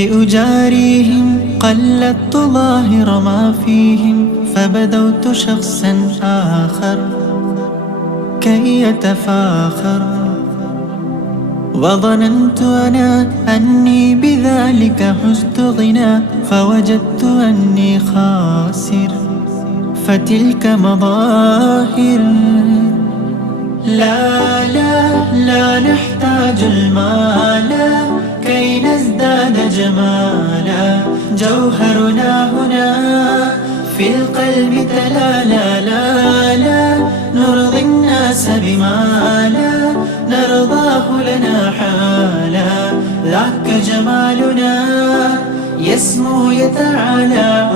لأجاريهم قلدت ظاهر ما فيهم فبدوت شخصا آخر كي يتفاخر، وظننت أنا أني بذلك حزت غنى فوجدت أني خاسر. فتلك مظاهر، لا لا لا نحتاج المال كي نزداد جمالا، جوهرنا هنا في القلب تلالا. لا لا نرضي الناس بما لا نرضاه لنا حالا، ذاك جمالنا يسمو يتعالى.